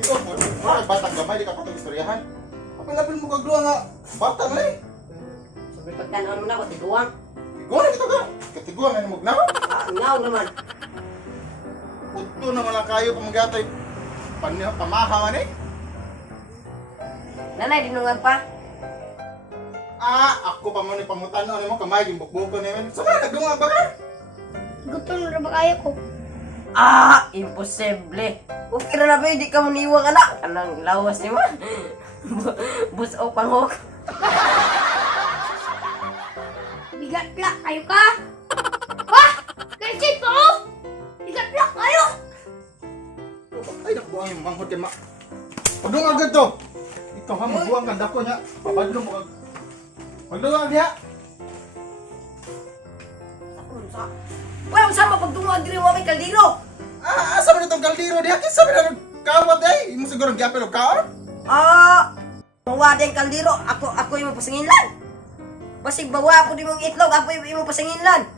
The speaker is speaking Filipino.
Ikaw po, mga batang gamay, di ka pa itong istoryahan. Kapilapin mo kagluwa nga, bata nga eh. Sabi pagtanong mo na ako, tiguang. Ikaw na kita ka. Katiguan nga ni Mugnaw. Ngaw naman. Puto naman lang kayo pamagatay. Pamahawan eh. Nanay, dinungag pa. Ako pa mo ni pangutano mo, kamay, yung bukbuko namin. Sama, nagdungag ba ka? Gutom na ba kayo ko? Imposible. Okay na ba, hindi ka maniwang anak. Anong lawas niyo man? Bus o panghok. Bigat lang kayo ka? Ha? Kasi po! Bigat lang kayo! Ay, nakubuang yung manghod kay ma. Pagdungag ganito. Ikaw ha, magbuang kang dako niya. Papadlo mo kag. Pagdungag niya. Wala mo sama pagdungag diri mo may kaldiro. Asa mo itong kaldiro diha? Kinsa mo na kawat eh? Imo siguro gyapel og kaon? Mawada yung kaldiro. Ako yung mapasinginlan. Basig bawa ako di mong itlog, ako yung mapasinginlan.